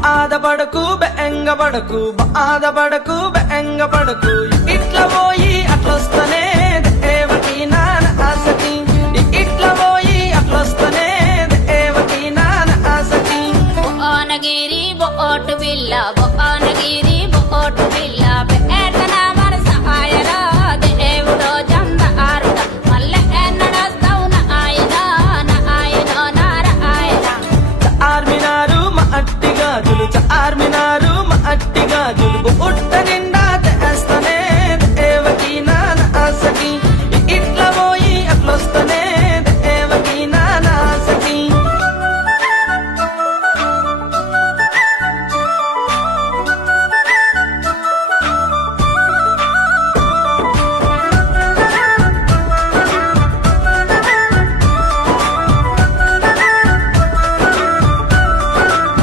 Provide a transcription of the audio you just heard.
బాధపడకు బెంగపడకు బాధపడకు బెంగపడకు ఇట్లా పోయి అట్లొస్తనే దేవకి నాన్న ఆసకి ఇట్లా పోయి అట్లొస్తనే దేవకి నాన్న ఆసకి బొనగిరి బొట్టు బిల్ల బొనగిరి బొట్టు బిల్ల